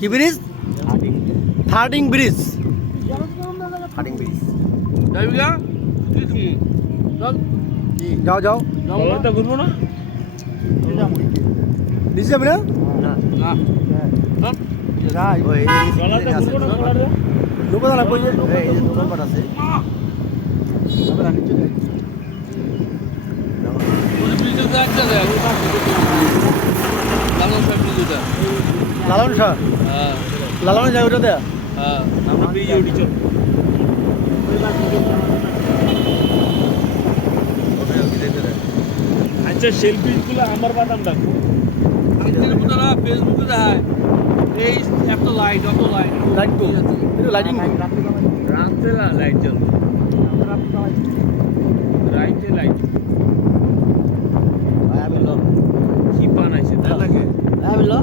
কি bridge? থার্ডিং bridge. Herding bridge. যাও যাও। ঘুরবো না? নিচে যাবি না? ওই ট্রলারটা ঘুরবো না? ট্রলারটা? লোক দাঁড়া কই যে? এই যে দোকানপাট আছে। লালন শাহ। লালন যায় ওটা দেয়া। আমরা ব্রিজে উঠি চল। আচ্ছা সেলফি গুলো আমার বাদাম ডাকবো। ফেসবুকে দেখায় এই এত লাইট অত লাইট লাইট তো এটা লাইটিং রাত্রে লাইট জ্বলবে রাইটে লাইট কি পান আছে তার লাগে হ্যাঁ বললো